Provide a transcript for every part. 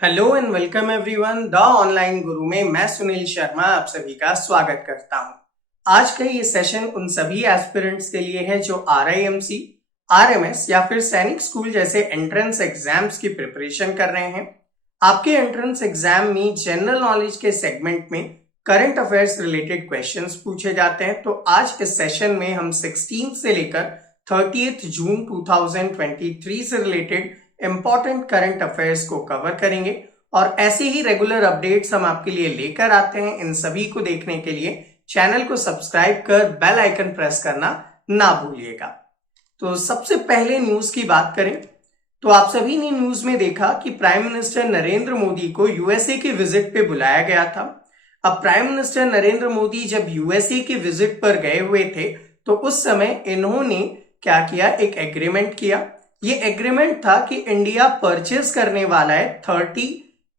Hello and welcome everyone the online गुरु में मैं सुनील शर्मा आप सभी का स्वागत करता हूं। आज का ये सेशन उन सभी एस्पिरेंट्स के लिए है जो RIMC, RMS या फिर सैनिक स्कूल जैसे एंट्रेंस एग्जाम्स की प्रिपरेशन कर रहे हैं। आपके एंट्रेंस एग्जाम में जनरल नॉलेज के सेगमेंट में करंट अफेयर्स रिलेटेड क्वेश्चंस पूछे जाते हैं। तो आज इस सेशन में हम 16 से लेकर 30 जून 2023 से रिलेटेड इंपॉर्टेंट करंट अफेयर्स को कवर करेंगे और ऐसे ही रेगुलर अपडेट्स हम आपके लिए लेकर आते हैं। इन सभी को देखने के लिए चैनल को सब्सक्राइब कर बेल आइकन प्रेस करना ना भूलिएगा। तो सबसे पहले न्यूज की बात करें तो आप सभी ने न्यूज में देखा कि प्राइम मिनिस्टर नरेंद्र मोदी को यूएसए के विजिट पे बुलाया गया था। अब प्राइम मिनिस्टर नरेंद्र मोदी जब यूएसए के विजिट पर गए हुए थे तो उस समय इन्होंने क्या किया, एक एग्रीमेंट किया। ये एग्रीमेंट था कि इंडिया परचेज करने वाला है 30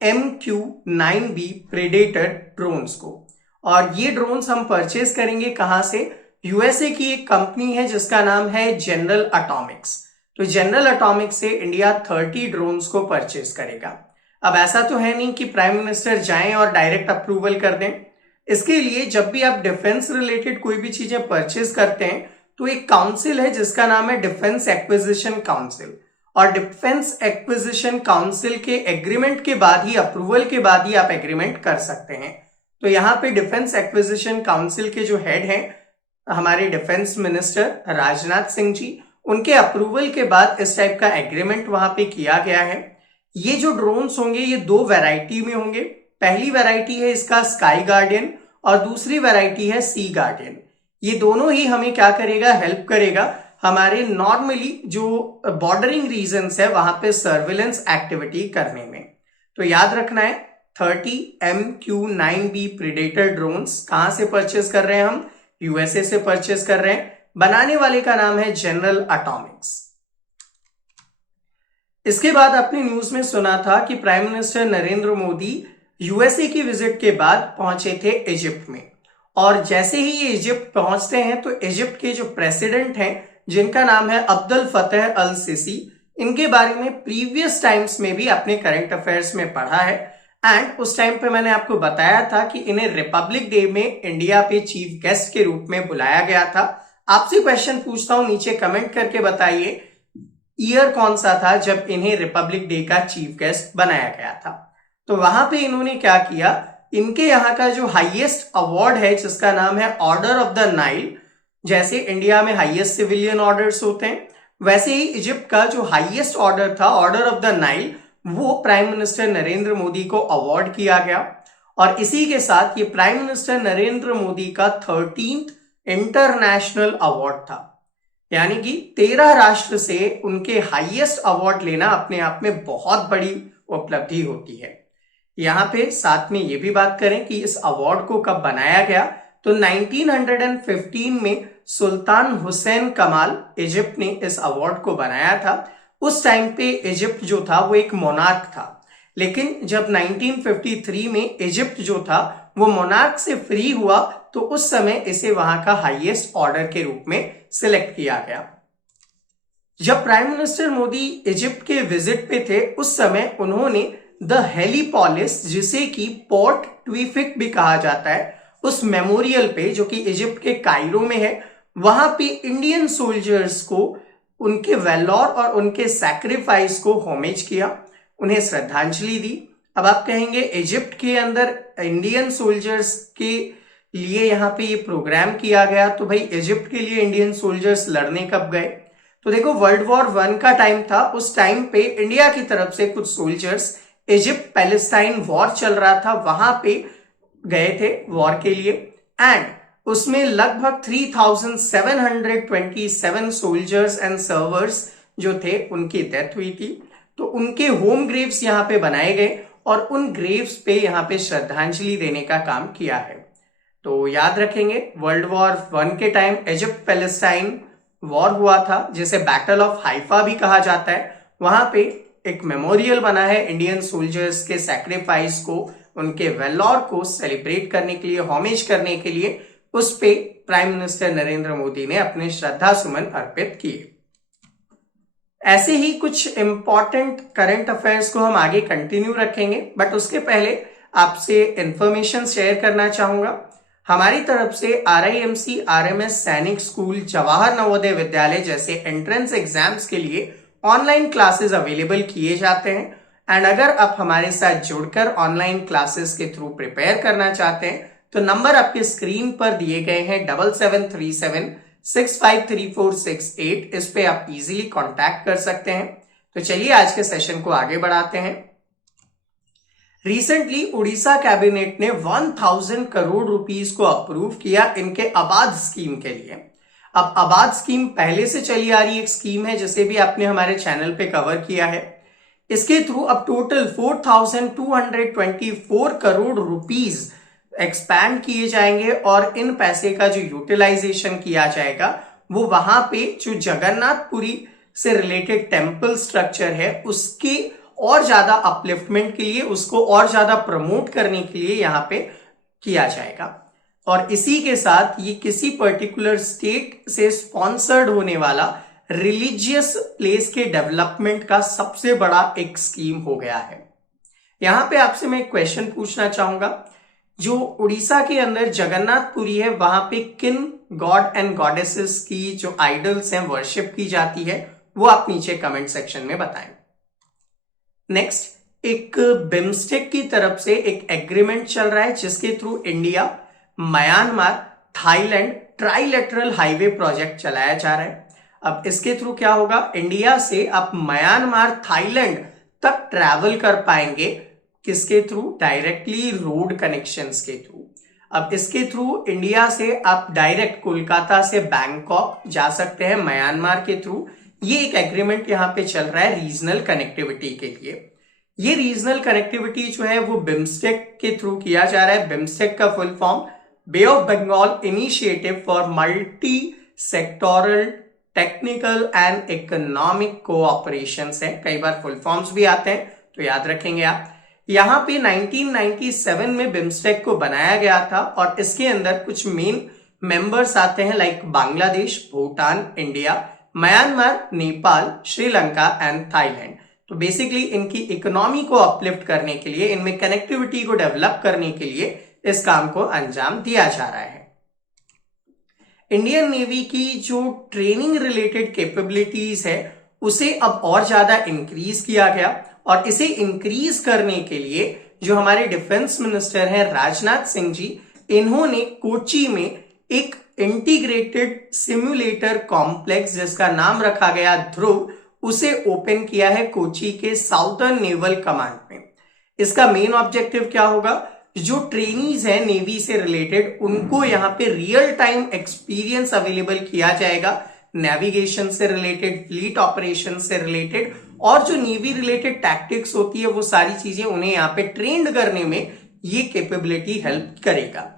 MQ-9B प्रेडेटर ड्रोन्स को, और ये ड्रोन्स हम परचेज करेंगे कहां से? यूएसए की एक कंपनी है जिसका नाम है जनरल एटॉमिक्स। तो जनरल एटॉमिक्स से इंडिया 30 ड्रोन्स को परचेज करेगा। अब ऐसा तो है नहीं कि प्राइम मिनिस्टर जाएं और डायरेक्ट अप्रूवल कर दें। इसके लिए जब भी आप डिफेंस रिलेटेड कोई भी चीजें परचेज करते हैं तो एक काउंसिल है जिसका नाम है डिफेंस एक्विजिशन काउंसिल, और डिफेंस एक्विजिशन काउंसिल के एग्रीमेंट के बाद ही, अप्रूवल के बाद ही आप एग्रीमेंट कर सकते हैं। तो यहाँ पे डिफेंस एक्विजिशन काउंसिल के जो हेड हैं हमारे डिफेंस मिनिस्टर राजनाथ सिंह जी, उनके अप्रूवल के बाद इस टाइप का एग्रीमेंट वहां पे किया गया है। ये जो ड्रोन्स होंगे ये दो वैरायटी में होंगे। पहली वैरायटी है इसका स्काई गार्डियन और दूसरी वैरायटी है सी गार्डियन। ये दोनों ही हमें क्या करेगा, हेल्प करेगा हमारे नॉर्मली जो बॉर्डरिंग रीजन्स है वहां पे सर्विलेंस एक्टिविटी करने में। तो याद रखना है 30 MQ-9B प्रेडेटर ड्रोन्स कहां से परचेज कर रहे हैं हम? यूएसए से परचेज कर रहे हैं। बनाने वाले का नाम है जनरल एटॉमिक्स। इसके बाद आपने न्यूज में सुना था कि prime minister Narendra Modi USA की विजिट के बाद पहुंचे थे इजिप्ट में, और जैसे ही ये इजिप्ट पहुंचते हैं तो इजिप्ट के जो प्रेसिडेंट हैं जिनका नाम है अब्दुल फतेह अल सीसी, इनके बारे में प्रीवियस टाइम्स में भी अपने करंट अफेयर्स में पढ़ा है। एंड उस टाइम पे मैंने आपको बताया था कि इन्हें रिपब्लिक डे में इंडिया पे चीफ गेस्ट के रूप में बुलाया गया था। आपसे क्वेश्चन पूछता हूं, नीचे कमेंट करके बताइए ईयर कौन सा था जब इन्हें रिपब्लिक डे का चीफ गेस्ट बनाया गया था। तो वहां पे इन्होंने क्या किया, इनके यहाँ का जो हाईएस्ट अवार्ड है जिसका नाम है ऑर्डर ऑफ द नाइल, जैसे इंडिया में हाईएस्ट सिविलियन ऑर्डर्स होते हैं वैसे ही इजिप्ट का जो हाईएस्ट ऑर्डर था ऑर्डर ऑफ द नाइल, वो प्राइम मिनिस्टर नरेंद्र मोदी को अवार्ड किया गया। और इसी के साथ ये प्राइम मिनिस्टर नरेंद्र मोदी का 13th इंटरनेशनल अवार्ड था, यानी कि 13 राष्ट्र से उनके हाईएस्ट अवार्ड लेना अपने आप में बहुत बड़ी उपलब्धि होती है। यहाँ पे साथ में ये भी बात करें कि इस अवार्ड को कब बनाया गया, तो 1915 में सुल्तान हुसैन कमाल इजिप्ट ने इस अवार्ड को बनाया था। उस टाइम पे इजिप्ट जो था वो एक मोनार्क था, लेकिन जब 1953 में इजिप्ट जो था वो मोनार्क से फ्री हुआ तो उस समय इसे वहां का हाईएस्ट ऑर्डर के रूप में सिलेक्ट किया गया। जब प्राइम मिनिस्टर मोदी इजिप्ट के विजिट पे थे उस समय उन्होंने द हेलीपोलिस, जिसे कि पोर्ट ट्वीफिक भी कहा जाता है, उस मेमोरियल पे जो कि इजिप्ट के कायरो में है, वहां पे इंडियन सोल्जर्स को उनके वैलोर और उनके सैक्रिफाइस को होमेज किया, उन्हें श्रद्धांजलि दी। अब आप कहेंगे इजिप्ट के अंदर इंडियन सोल्जर्स के लिए यहाँ पे ये प्रोग्राम किया गया, तो भाई इजिप्ट के लिए इंडियन सोल्जर्स लड़ने कब गए? तो देखो वर्ल्ड वॉर 1 का टाइम था, उस टाइम पे इंडिया की तरफ से कुछ सोल्जर्स इजिप्ट पैलेस्टाइन वॉर चल रहा था वहां पे गए थे वॉर के लिए, एंड उसमें लगभग 3727 सोल्जर्स एंड सर्वर्स जो थे उनकी डेथ हुई थी। तो उनके होम ग्रेव्स यहाँ पे बनाए गए और उन ग्रेव्स पे यहाँ पे श्रद्धांजलि देने का काम किया है। तो याद रखेंगे वर्ल्ड वॉर 1 के टाइम इजिप्ट पैलेस्टाइन वॉर हुआ था जिसे बैटल ऑफ हाइफा भी कहा जाता है। वहां पे एक मेमोरियल बना है इंडियन सोल्जर्स के सैक्रिफाइस को, उनके वेलॉर को सेलिब्रेट करने के लिए, होमेज करने के लिए, उस पे प्राइम मिनिस्टर नरेंद्र मोदी ने अपने श्रद्धा सुमन अर्पित किए। ऐसे ही कुछ इंपॉर्टेंट करंट अफेयर्स को हम आगे कंटिन्यू रखेंगे, बट उसके पहले आपसे इंफॉर्मेशन शेयर करना चाहूंगा। हमारी तरफ से RIMC RMS सैनिक स्कूल जवाहर नवोदय विद्यालय जैसे एंट्रेंस एग्जाम्स के लिए ऑनलाइन क्लासेस अवेलेबल किए जाते हैं। एंड अगर आप हमारे साथ जुड़कर ऑनलाइन क्लासेस के थ्रू प्रिपेयर करना चाहते हैं तो नंबर आपके स्क्रीन पर दिए गए हैं 7737653468। इस पे आप इजीली कांटेक्ट कर सकते हैं। तो चलिए आज के सेशन को आगे बढ़ाते हैं। रिसेंटली उड़ीसा कैबिनेट ने 1000 करोड़ रुपीस को अप्रूव किया इनके आबाद स्कीम के लिए। अब आबाद स्कीम पहले से चली आ रही एक स्कीम है जिसे भी आपने हमारे चैनल पे कवर किया है। इसके थ्रू अब टोटल 4224 करोड़ रुपीस एक्सपैंड किए जाएंगे और इन पैसे का जो यूटिलाइजेशन किया जाएगा वो वहां पे जो जगन्नाथपुरी से रिलेटेड टेम्पल स्ट्रक्चर है उसके और ज्यादा अपलिफ्टमेंट के लिए, उसको और ज्यादा प्रमोट करने के लिए यहां पे किया जाएगा। और इसी के साथ ये किसी पर्टिकुलर स्टेट से स्पॉन्सर्ड होने वाला रिलीजियस प्लेस के डेवलपमेंट का सबसे बड़ा एक स्कीम हो गया है। यहां पे आपसे मैं एक क्वेश्चन पूछना चाहूंगा, जो उड़ीसा के अंदर जगन्नाथपुरी है वहां पे किन गॉड एंड गॉडेसेस की जो आइडल्स हैं वर्शिप की जाती है, वो आप नीचे कमेंट सेक्शन में बताएं। नेक्स्ट, एक बिम्स्टेक की तरफ से एक एग्रीमेंट चल रहा है जिसके through India, Myanmar, Thailand trilateral highway project चलाया जा रहा है। अब इसके थ्रू क्या होगा, इंडिया से आप म्यांमार, थाईलैंड तक ट्रैवल कर पाएंगे। किसके थ्रू? डायरेक्टली रोड कनेक्शंस के थ्रू। अब इसके थ्रू इंडिया से आप डायरेक्ट कोलकाता से बैंकॉक जा सकते हैं म्यांमार के थ्रू। ये एक एग्रीमेंट यहां पे चल रहा है रीजनल कनेक्टिविटी के लिए। ये रीजनल कनेक्टिविटी जो है वो बिम्स्टेक के थ्रू किया जा रहा है। बिम्स्टेक का full form bay of Bengal initiative for multi sectoral technical and economic cooperation है। कई बार फुल फॉर्म्स भी आते हैं तो याद रखेंगे आप। यहां पे 1997 में बिम्स्टेक को बनाया गया था और इसके अंदर कुछ मेन मेंबर्स आते हैं like Bangladesh, Bhutan, India, Myanmar, Nepal, Sri Lanka and Thailand. तो बेसिकली इनकी इकोनॉमी को अपलिफ्ट करने के लिए, इनमें कनेक्टिविटी को डेवलप करने के लिए इस काम को अंजाम दिया जा रहा है। इंडियन नेवी की जो ट्रेनिंग रिलेटेड कैपेबिलिटीज है उसे अब और ज्यादा इंक्रीज किया गया और इसे इंक्रीज करने के लिए जो हमारे डिफेंस मिनिस्टर हैं राजनाथ सिंह जी, इन्होंने कोची में एक इंटीग्रेटेड सिम्युलेटर कॉम्प्लेक्स जिसका नाम रखा गया ध्रुव, उसे ओपन किया है कोची के साउथर्न नेवल कमांड में। इसका मेन ऑब्जेक्टिव क्या होगा, जो ट्रेनीज हैं नेवी से रिलेटेड उनको यहां पे रियल टाइम एक्सपीरियंस अवेलेबल किया जाएगा, नेविगेशन से रिलेटेड, फ्लीट ऑपरेशन से रिलेटेड, और जो नेवी रिलेटेड टैक्टिक्स होती है वो सारी चीजें उन्हें यहां पे ट्रेंड करने में ये कैपेबिलिटी हेल्प करेगा।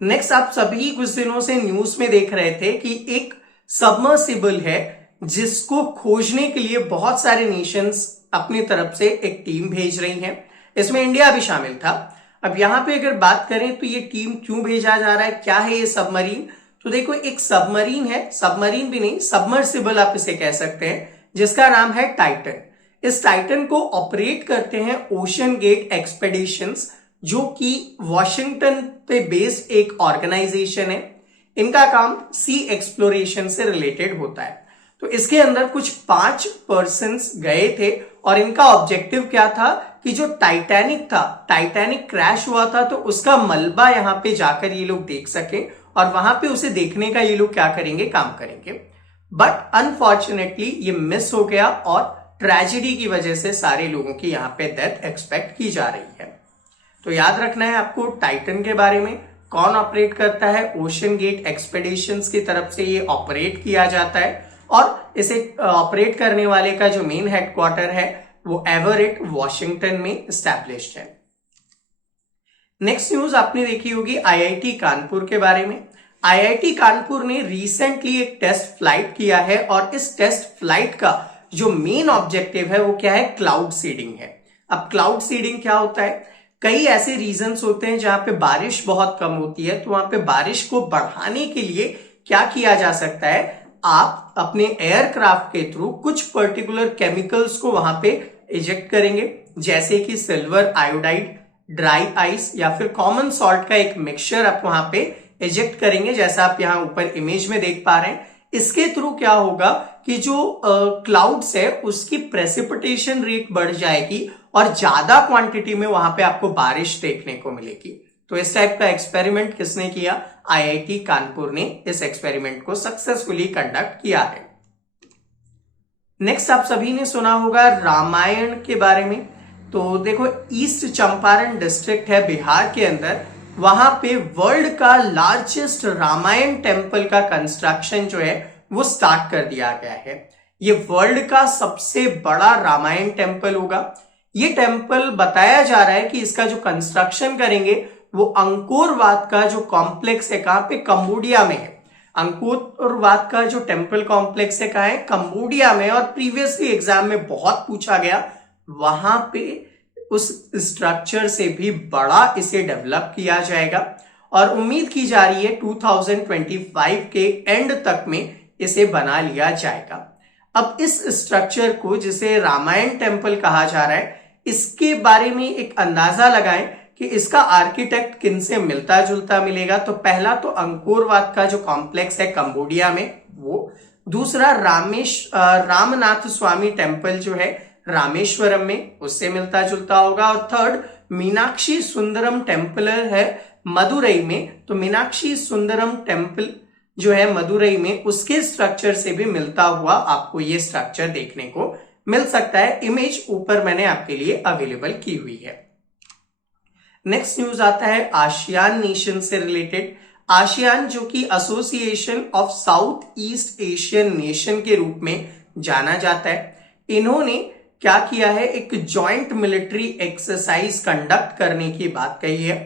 नेक्स्ट, आप सभी कुछ दिनों से न्यूज में देख रहे थे कि एक सबमर्सिबल है जिसको खोजने के लिए बहुत सारे नेशंस अपनी तरफ से एक टीम भेज रही हैं। इसमें इंडिया भी शामिल था। अब यहां पे अगर बात करें तो ये टीम क्यों भेजा जा रहा है, क्या है ये सबमरीन, तो देखो एक सबमरीन है, सबमरीन भी नहीं सबमर्सिबल आप इसे कह सकते हैं, जिसका नाम है टाइटन। इस टाइटन को ऑपरेट करते हैं ओशन गेट एक्सपेडिशंस, जो कि वॉशिंगटन पे बेस्ड एक ऑर्गेनाइजेशन है। इनका काम सी एक्सप्लोरेशन से रिलेटेड होता है। तो इसके अंदर कुछ 5 पर्सन्स गए थे और इनका ऑब्जेक्टिव क्या था कि जो टाइटैनिक था, टाइटैनिक क्रैश हुआ था, तो उसका मलबा यहां पे जाकर ये लोग देख सके और वहां पे उसे देखने का ये लोग क्या करेंगे, काम करेंगे। बट अनफॉर्चुनेटली ये मिस हो गया और ट्रेजेडी की वजह से सारे लोगों की यहां पे डेथ एक्सपेक्ट की जा रही है। तो याद रखना है आपको टाइटन के बारे में, कौन ऑपरेट करता है, ओशन गेट एक्सपेडिशंस की तरफ से ये ऑपरेट किया जाता है और इसे ऑपरेट करने वाले का जो मेन हेडक्वार्टर है वो एवरेट वॉशिंगटन में एस्टैब्लिश्ड है। नेक्स्ट न्यूज आपने देखी होगी आईआईटी कानपुर के बारे में। आईआईटी कानपुर ने रिसेंटली एक टेस्ट फ्लाइट किया है और इस टेस्ट फ्लाइट का जो मेन ऑब्जेक्टिव है वो क्या है, क्लाउड सीडिंग है। अब क्लाउड सीडिंग क्या होता है, कई ऐसे रीजंस होते हैं जहां पे बारिश बहुत कम होती है, तो वहां पे बारिश को बढ़ाने के लिए क्या किया जा सकता है, आप अपने एयरक्राफ्ट के थ्रू कुछ पर्टिकुलर केमिकल्स को वहां पे इजेक्ट करेंगे, जैसे कि सिल्वर आयोडाइड, ड्राई आइस या फिर कॉमन सॉल्ट का एक मिक्सचर आप वहां पे इजेक्ट करेंगे, जैसा आप यहां ऊपर इमेज में देख पा रहे हैं। इसके थ्रू क्या होगा कि जो क्लाउड्स है उसकी प्रेसिपिटेशन रेट बढ़ जाएगी और ज्यादा क्वांटिटी में वहां पे आपको बारिश देखने को मिलेगी। तो इस टाइप का एक्सपेरिमेंट किसने किया? आईआईटी कानपुर ने इस एक्सपेरिमेंट को सक्सेसफुली कंडक्ट किया है। नेक्स्ट आप सभी ने सुना होगा रामायण के बारे में। तो देखो, ईस्ट चंपारण डिस्ट्रिक्ट है बिहार के अंदर, वहां पे वर्ल्ड का लार्जेस्ट रामायण टेम्पल का कंस्ट्रक्शन जो है वो स्टार्ट कर दिया गया है। ये वर्ल्ड का सबसे बड़ा रामायण टेम्पल होगा। ये टेम्पल बताया जा रहा है कि इसका जो कंस्ट्रक्शन करेंगे वो अंकोर वाट का जो कॉम्प्लेक्स है, कहां पे? कंबोडिया में है। अंकोर वाट का जो टेम्पल कॉम्प्लेक्स है कहां है? कंबोडिया में। और प्रीवियसली एग्जाम में बहुत पूछा गया, वहां पे उस स्ट्रक्चर से भी बड़ा इसे डेवलप किया जाएगा और उम्मीद की जा रही है 2025 के एंड तक में इसे बना लिया जाएगा। अब इस स्ट्रक्चर को, जिसे रामायण टेम्पल कहा जा रहा है, इसके बारे में एक अंदाजा लगाएं कि इसका आर्किटेक्ट किनसे मिलता जुलता मिलेगा। तो पहला तो अंकोर वाट का जो कॉम्प्लेक्स है कंबोडिया में वो, दूसरा रामनाथ स्वामी टेम्पल जो है रामेश्वरम में, उससे मिलता जुलता होगा, और थर्ड मीनाक्षी सुंदरम टेम्पल है मदुरई में। तो मीनाक्षी सुंदरम टेम्पल जो है मदुरई में, उसके स्ट्रक्चर से भी मिलता हुआ आपको ये स्ट्रक्चर देखने को मिल सकता है। इमेज ईमेज मैंने आपके लिए अवेलेबल की हुई है। नेक्स्ट न्यूज आता है आसियान नेशन से रिलेटेड। आसियान जो कि association of south east Asian nation के रूप में जाना जाता है, इन्होंने क्या किया है? एक जॉइंट मिलिट्री एक्सरसाइज कंडक्ट करने की बात कही है।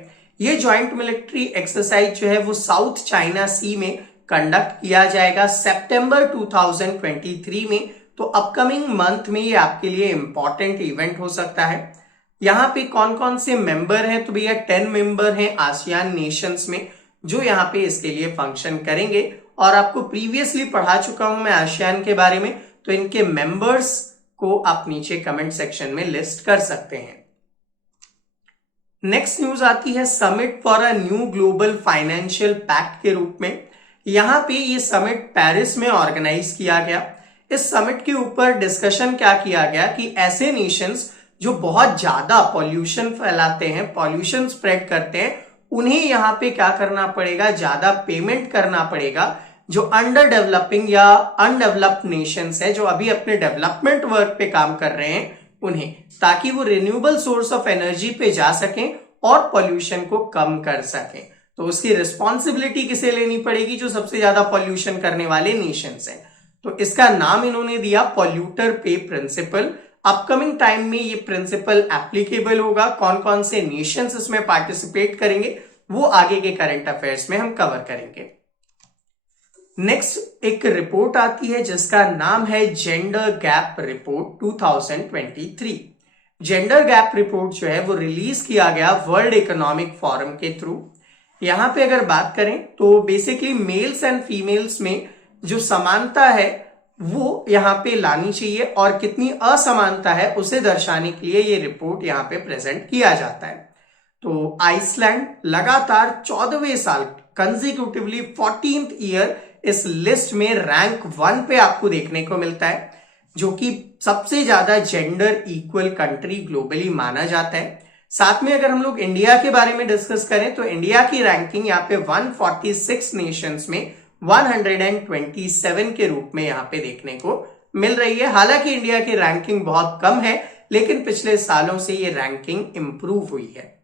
ये जॉइंट मिलिट्री एक्सरसाइज जो है वो साउथ चाइना सी में कंडक्ट किया जाएगा सितंबर 2023 में। तो अपकमिंग मंथ में ये आपके लिए इंपॉर्टेंट इवेंट हो सकता है। यहाँ पे कौन कौन से मेंबर हैं? तो भैया 10 मेंबर हैं आसियान नेशंस में जो यहाँ पे इसके लिए फंक्शन करेंगे। और आपको प्रीवियसली पढ़ा चुका हूं मैं आसियान के बारे में, तो इनके मेंबर्स को आप नीचे कमेंट सेक्शन में लिस्ट कर सकते हैं। नेक्स्ट न्यूज आती है summit for a new global financial pact के रूप में। यहाँ पे ये समिट पेरिस में ऑर्गेनाइज किया गया। इस समिट के ऊपर डिस्कशन क्या किया गया कि ऐसे नेशंस जो बहुत ज्यादा पॉल्यूशन फैलाते हैं, पॉल्यूशन स्प्रेड करते हैं, उन्हें यहाँ पे क्या करना पड़ेगा? ज्यादा पेमेंट करना पड़ेगा। जो अंडर डेवलपिंग या अनडेवलप्ड नेशंस है, जो अभी अपने डेवलपमेंट वर्क पे काम कर रहे हैं, उन्हें, ताकि वो रिन्यूएबल सोर्स ऑफ एनर्जी पे जा सकें और पॉल्यूशन को कम कर सकें। तो उसकी रिस्पॉन्सिबिलिटी किसे लेनी पड़ेगी? जो सबसे ज्यादा पॉल्यूशन करने वाले नेशंस हैं। तो इसका नाम इन्होंने दिया पॉल्यूटर पे प्रिंसिपल। अपकमिंग टाइम में ये प्रिंसिपल एप्लीकेबल होगा। कौन कौन से नेशंस इसमें पार्टिसिपेट करेंगे वो आगे के करंट अफेयर्स में हम कवर करेंगे। नेक्स्ट एक रिपोर्ट आती है जिसका नाम है gender gap report 2023। Gender gap report जो है वो रिलीज किया गया वर्ल्ड इकोनॉमिक फोरम के थ्रू। यहां पे अगर बात करें तो बेसिकली मेल्स एंड फीमेल्स में जो समानता है वो यहाँ पे लानी चाहिए और कितनी असमानता है उसे दर्शाने के लिए ये रिपोर्ट यहाँ पे प्रेजेंट किया जाता है। तो आइसलैंड लगातार 14वें साल कंसेक्यूटिवली 14th ईयर इस लिस्ट में रैंक 1 पे आपको देखने को मिलता है, जो कि सबसे ज्यादा जेंडर इक्वल कंट्री ग्लोबली माना जाता है। साथ में अगर हम लोग इंडिया के बारे में डिस्कस करें तो इंडिया की रैंकिंग यहाँ पे 146 नेशंस में 127 के रूप में यहाँ पे देखने को मिल रही है। हालांकि इंडिया की रैंकिंग बहुत कम है, लेकिन पिछले सालों से ये रैंकिंग इंप्रूव हुई है।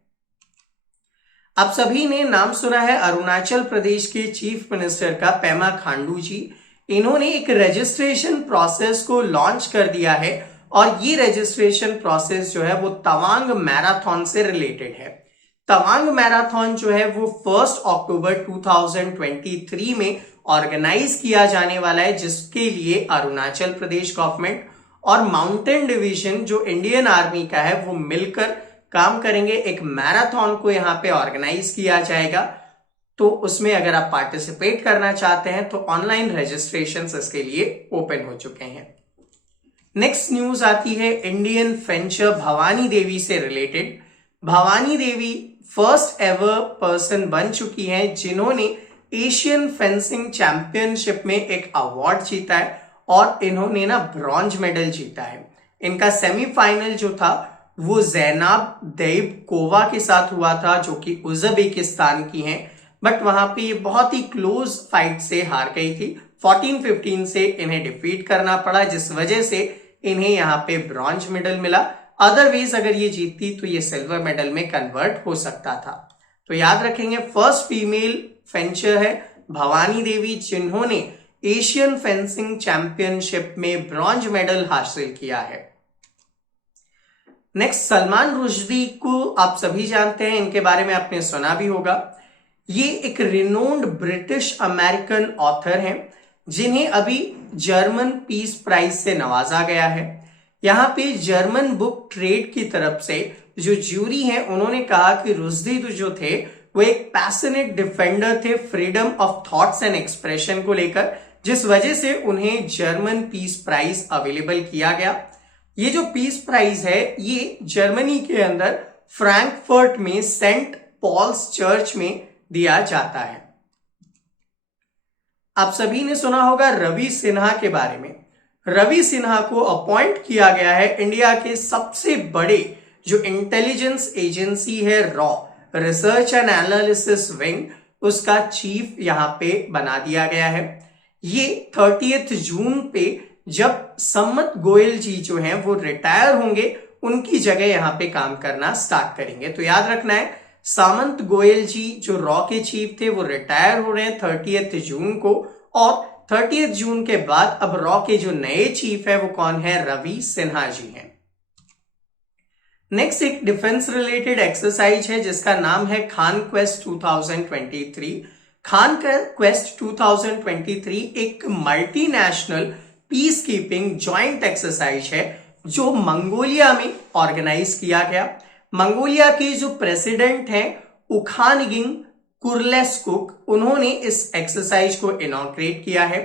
आप सभी ने नाम सुना है अरुणाचल प्रदेश के चीफ मिनिस्टर का, पेमा खांडू जी। इन्होंने एक रजिस्ट्रेशन प्रोसेस को लॉन्च कर दिया है और ये रजिस्ट्रेशन प्रोसेस जो है वो तवांग मैराथन से रिलेटेड है। तवांग मैराथन जो है वो 1 अक्टूबर 2023 में ऑर्गेनाइज किया जाने वाला है, जिसके लिए अरुणाचल प्रदेश गवर्नमेंट और माउंटेन डिवीजन जो इंडियन आर्मी का है वो मिलकर काम करेंगे। एक मैराथन को यहाँ पे ऑर्गेनाइज किया जाएगा। तो उसमें अगर आप पार्टिसिपेट करना चाहते हैं तो ऑनलाइन रजिस्ट्रेशन इसके लिए ओपन हो चुके हैं। नेक्स्ट न्यूज आती है इंडियन फेंचर भवानी देवी से related. Bhavani Devi first ever person बन चुकी हैं जिन्होंने एशियन फेंसिंग चैंपियनशिप में एक अवार्ड जीता है और इन्होंने ना ब्रॉन्ज मेडल जीता है। इनका सेमीफाइनल जो था वो जैनाब देबकोवा के साथ हुआ था जो कि उज्बेकिस्तान की हैं, बट वहां पे ये बहुत ही क्लोज फाइट से हार गई थी। 14-15 से इन्हें डिफीट करना पड़ा, जिस वजह से इन्हें यहाँ पे ब्रॉन्ज मेडल मिला। अदरवाइज अगर ये जीतती तो ये सिल्वर मेडल में कन्वर्ट हो सकता था। तो याद रखेंगे फर्स्ट फीमेल फेंचर है भवानी देवी जिन्होंने एशियन फेंसिंग चैंपियनशिप में ब्रॉन्ज मेडल हासिल किया है। नेक्स्ट सलमान रुश्दी को आप सभी जानते हैं, इनके बारे में आपने सुना भी होगा। ये एक रिनोन्ड ब्रिटिश अमेरिकन ऑथर हैं जिन्हें अभी जर्मन पीस प्राइज से नवाजा गया है। यहाँ पे जर्मन बुक ट्रेड की तरफ से जो ज्यूरी है उन्होंने कहा कि रुश्दी जो थे वो एक पैशनेट डिफेंडर थे freedom of thoughts and expression को लेकर, जिस वजह से उन्हें जर्मन पीस प्राइज अवेलेबल किया गया। ये जो पीस प्राइज है ये जर्मनी के अंदर फ्रैंकफर्ट में सेंट पॉल्स चर्च में दिया जाता है। आप सभी ने सुना होगा रवि सिन्हा के बारे में। रवि सिन्हा को अपॉइंट किया गया है इंडिया के सबसे बड़े जो इंटेलिजेंस एजेंसी है raw, research and analysis wing, उसका चीफ यहां पे बना दिया गया है। ये 30 जून पे जब सम्मत गोयल जी जो हैं वो रिटायर होंगे उनकी जगह यहां पे काम करना स्टार्ट करेंगे। तो याद रखना है सामंत गोयल जी जो रॉ के चीफ थे वो रिटायर हो रहे हैं 30 जून को, और 30 जून के बाद अब रॉ के जो नए चीफ है वो कौन है, रवि सिन्हा जी हैं। नेक्स्ट एक डिफेंस रिलेटेड एक्सरसाइज है जिसका नाम है खान क्वेस्ट 2023। खान क्वेस्ट 2023 एक multinational peace keeping joint exercise है जो मंगोलिया में ऑर्गेनाइज किया गया। मंगोलिया के जो प्रेसिडेंट हैं उखानगिंग कुर्लेस्कुक, उन्होंने इस एक्सरसाइज को इनॉग्रेट किया है।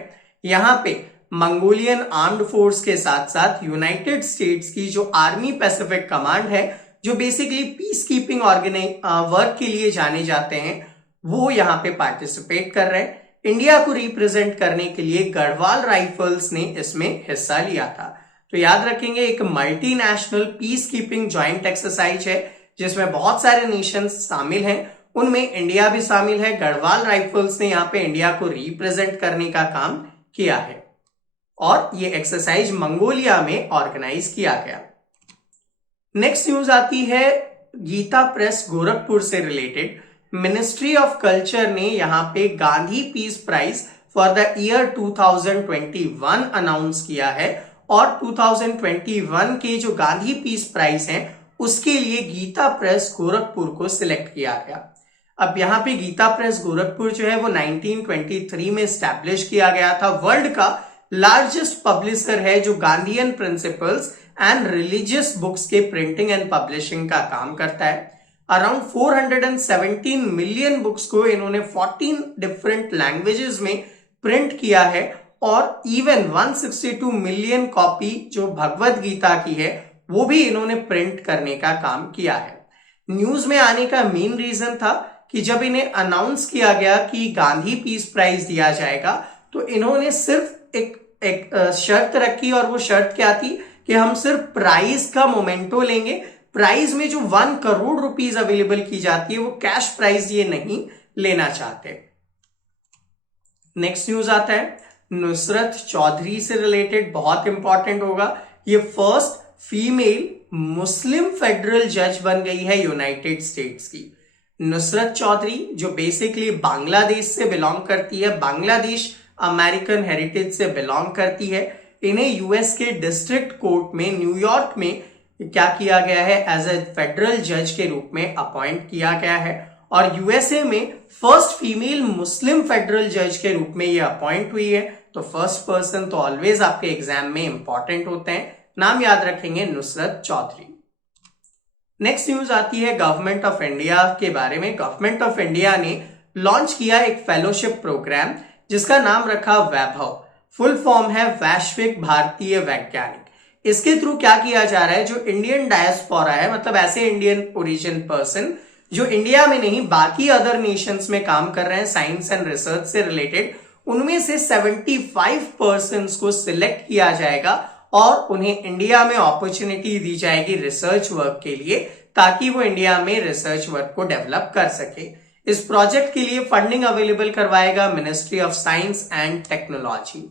यहां पे मंगोलियन आर्म्ड फोर्स के साथ साथ यूनाइटेड स्टेट्स की जो आर्मी पैसिफिक कमांड है जो बेसिकली पीस कीपिंग वर्क के लिए जाने जाते हैं वो यहां पे पार्टिसिपेट कर रहे हैं। इंडिया को रिप्रेजेंट करने के लिए गढ़वाल राइफल्स ने इसमें हिस्सा लिया था। तो याद रखेंगे एक multinational peace keeping joint exercise है जिसमें बहुत सारे नेशंस शामिल हैं, उनमें इंडिया भी शामिल है। गढ़वाल राइफल्स ने यहाँ पे इंडिया को रिप्रेजेंट करने का काम किया है और ये एक्सरसाइज मंगोलिया में ऑर्गेनाइज किया गया। नेक्स्ट न्यूज आती है गीता प्रेस गोरखपुर से रिलेटेड। मिनिस्ट्री ऑफ कल्चर ने यहाँ पे Gandhi peace prize for the year 2021 announce किया है और 2021 के जो गांधी पीस प्राइज हैं उसके लिए गीता प्रेस गोरखपुर को सिलेक्ट किया गया। अब यहाँ पे गीता प्रेस गोरखपुर जो है वो 1923 में स्टैब्लिश किया गया था। वर्ल्ड का लार्जेस्ट पब्लिशर है जो Gandhian principles and religious books के प्रिंटिंग एंड पब्लिशिंग का काम करता है। अराउंड 417 मिलियन बुक्स को इन्होंने 14 डिफरेंट लैंग्वेजेस में प्रिंट किया है और इवन 162 मिलियन कॉपी जो भगवत गीता की है वो भी इन्होंने प्रिंट करने का काम किया है। न्यूज में आने का मेन रीजन था कि जब इन्हें अनाउंस किया गया कि गांधी पीस प्राइज दिया जाएगा तो इन्होंने सिर्फ एक शर्त रखी और वो शर्त क्या थी कि हम सिर्फ प्राइज का मोमेंटो लेंगे। प्राइज में जो 1 करोड़ रुपीस अवेलेबल की जाती है वो कैश प्राइज ये नहीं लेना चाहते। नेक्स्ट न्यूज आता है नुसरत चौधरी से रिलेटेड, बहुत इंपॉर्टेंट होगा। ये फर्स्ट फीमेल मुस्लिम फेडरल जज बन गई है यूनाइटेड स्टेट्स की। नुसरत चौधरी जो बेसिकली बांग्लादेश से बिलोंग करती है, बांग्लादेश अमेरिकन हेरिटेज से बिलोंग करती है। इन्हें यूएस के डिस्ट्रिक्ट कोर्ट में न्यूयॉर्क में क्या किया गया है, एज ए फेडरल जज के रूप में अपॉइंट किया गया है और यूएसए में फर्स्ट फीमेल मुस्लिम फेडरल जज के रूप में ये अपॉइंट हुई है। तो फर्स्ट पर्सन तो ऑलवेज आपके एग्जाम में इंपॉर्टेंट होते हैं, नाम याद रखेंगे नुसरत चौधरी। नेक्स्ट न्यूज आती है गवर्नमेंट ऑफ इंडिया के बारे में। गवर्नमेंट ऑफ इंडिया ने लॉन्च किया एक फेलोशिप प्रोग्राम जिसका नाम रखा वैभव। फुल फॉर्म है वैश्विक भारतीय वैज्ञानिक। इसके थ्रू क्या किया जा रहा है, जो इंडियन डायस्पोरा है, मतलब ऐसे इंडियन ओरिजिन पर्सन जो इंडिया में नहीं बाकी अदर नेशंस में काम कर रहे हैं साइंस एंड रिसर्च से रिलेटेड, उनमें से 75% को सिलेक्ट किया जाएगा और उन्हें इंडिया में अपॉर्चुनिटी दी जाएगी रिसर्च वर्क के लिए, ताकि वो इंडिया में रिसर्च वर्क को डेवलप कर सके। इस प्रोजेक्ट के लिए फंडिंग अवेलेबल करवाएगा ministry of science and technology.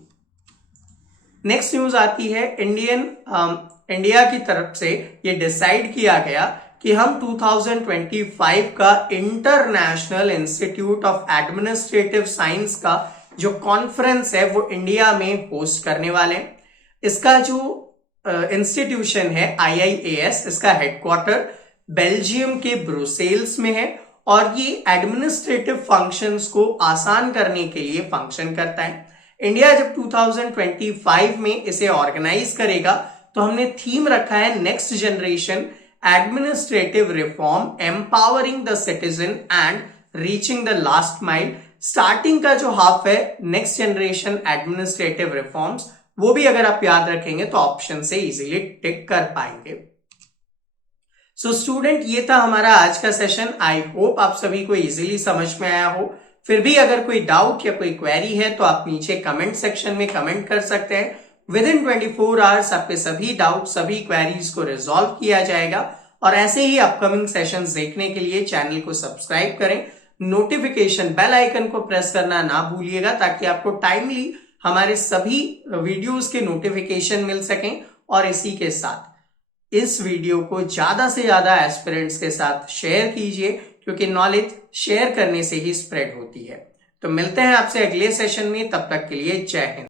Next news आती है इंडिया की तरफ से ये डिसाइड किया गया कि हम 2025 का international institute of administrative science का जो कॉन्फ्रेंस है वो इंडिया में होस्ट करने वाले हैं। इसका जो इंस्टीट्यूशन है IIAS, इसका हेडक्वार्टर बेल्जियम के ब्रुसेल्स में है और ये एडमिनिस्ट्रेटिव फंक्शंस को आसान करने के लिए फंक्शन करता है। इंडिया जब 2025 में इसे ऑर्गेनाइज करेगा तो हमने थीम रखा है next generation administrative reform empowering the citizen and reaching the last mile. Starting का जो हाफ है नेक्स्ट जनरेशन एडमिनिस्ट्रेटिव रिफॉर्म्स, वो भी अगर आप याद रखेंगे तो ऑप्शन से इजीली टिक कर पाएंगे। सो स्टूडेंट, ये था हमारा आज का सेशन। आई होप आप सभी को इजीली समझ में आया हो। फिर भी अगर कोई डाउट या कोई क्वेरी है तो आप नीचे कमेंट सेक्शन में कमेंट कर सकते हैं। विद इन 24 आवर्स आपके सभी डाउट, सभी क्वेरीज को रिजॉल्व किया जाएगा। और ऐसे ही अपकमिंग सेशंस देखने के लिए चैनल को सब्सक्राइब करें, नोटिफिकेशन बेल आइकन को प्रेस करना ना भूलिएगा, ताकि आपको टाइमली हमारे सभी वीडियोस के नोटिफिकेशन मिल सकें। और इसी के साथ इस वीडियो को ज्यादा से ज्यादा एस्पिरेंट्स के साथ शेयर कीजिए, क्योंकि नॉलेज शेयर करने से ही स्प्रेड होती है। तो मिलते हैं आपसे अगले सेशन में, तब तक के लिए जय हिंद।